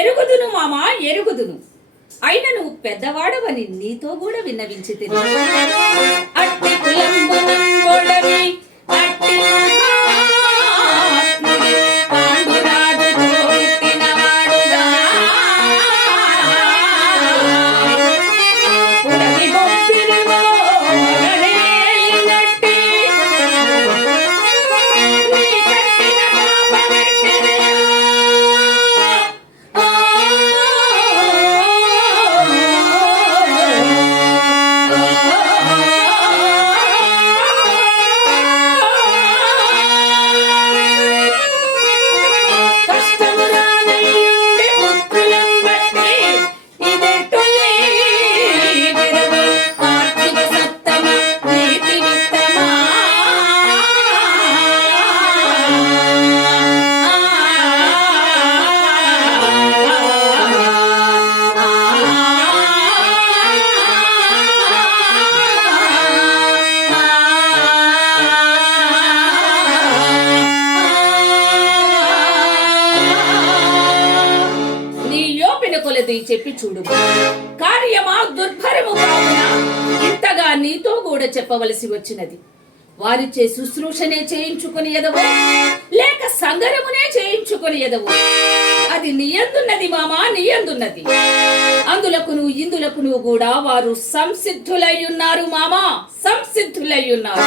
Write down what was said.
ఎరుగుదును మామా ఎరుగుదును, అయిన నువ్వు పెద్దవాడవని నీతో కూడా విన్నవించి తిని అట్టి కులంబునంబొడవి అట్టి మహాత్ముడి పాండురాజుతో పుట్టినవాడుగా పుడమి గొప్పిరివో గడేలినట్టి నీ కట్టిన పాపమెట్టినయా. కొలది చెప్పి చూడు, కార్యమా దుర్భరము కావున ఇంతగా నీతో కూడా చెప్పవలసి వచ్చినది. వారిచే శుశ్రూషనే చేయించుకుని ఎదవో లేక సంగరమునే చేయించుకుని ఎదవో అది నీయందున్నది మామా, నీయందున్నది. అందులకును ఇందులకును కూడా వారు సంసిద్ధులై ఉన్నారు మామా, సంసిద్ధులై ఉన్నారు.